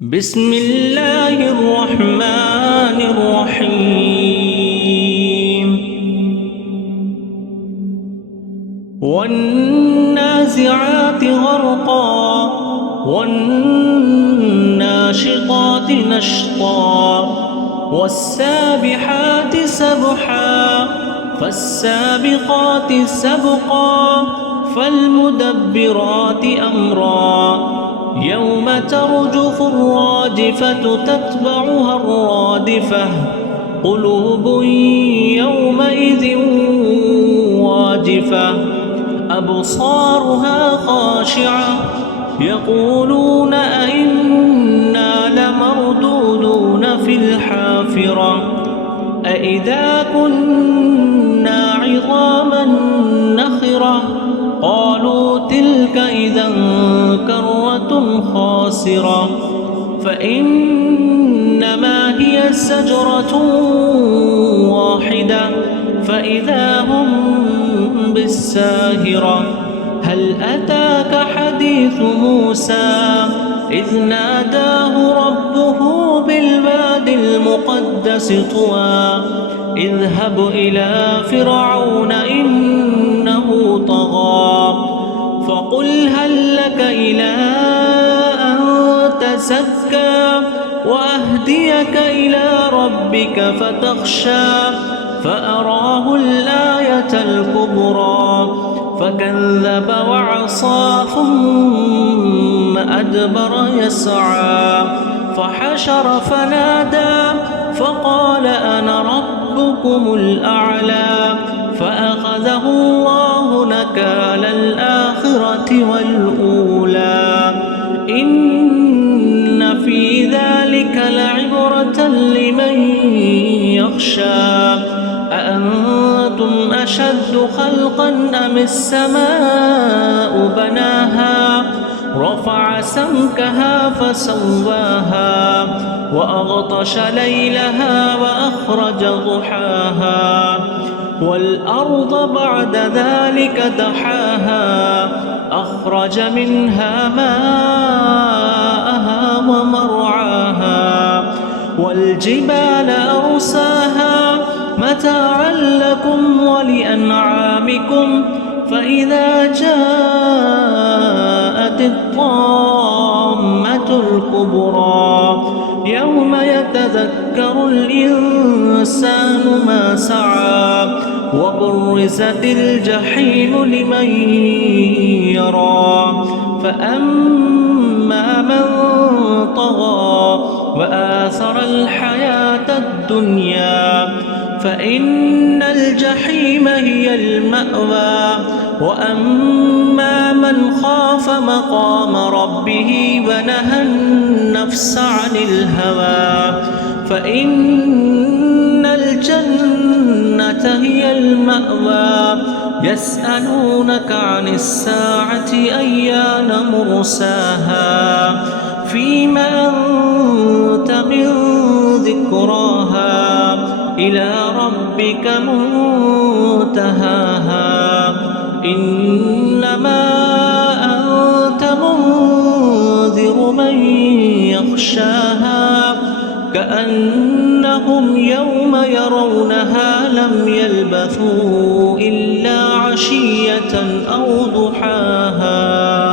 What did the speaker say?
بسم الله الرحمن الرحيم والنازعات غرقا والناشطات نشطا والسابحات سبحا فالسابقات سبقا فالمدبرات أمرا يوم ترجف الراجفة تتبعها الرادفة قلوب يومئذ واجفة أبصارها خاشعة يقولون أئنا لمردودون في الحافرة أئذا كنا عظاما نخرة قالوا تلك إذا كرة خاسرة فإنما هي زجرة واحدة فإذا هم بالساهرة هل أتاك حديث موسى إذ ناداه ربه بالواد المقدس طوى اذهب إلى فرعون إنه طغى فقل هل لك إلى أن تزكى وأهديك إلى ربك فتخشى فأراه الآية الكبرى فكذب وعصى ثم أدبر يسعى فحشر فنادى فقال أنا ربكم الأعلى فأخذه الله نكال الآخرة والأولى إن في ذلك لعبرة لمن يخشى أأنتم أشد خلقا أم السماء بناها رفع سمكها فسواها وأغطش ليلها وأخرج ضحاها والأرض بعد ذلك دحاها أخرج منها ماءها ومرعاها والجبال أرساها متاعا لكم ولأنعامكم فإذا جاءت الطامة الكبرى يوم يتذكر الإنسان ما سعى وبرزت الجحيم لمن يرى فأما من طغى وآثر الحياة الدنيا فإن الجحيم هي المأوى وأما من خاف مقام ربه ونهى النفس عن الهوى فإن الجنة هي المأوى يسألونك عن الساعة أيان مرساها فيما أنت من ذكراها إلى ربك منتهاها إنما أنت منذر من يخشاها كأنهم يوم يرونها لم يلبثوا إلا عشية أو ضحاها.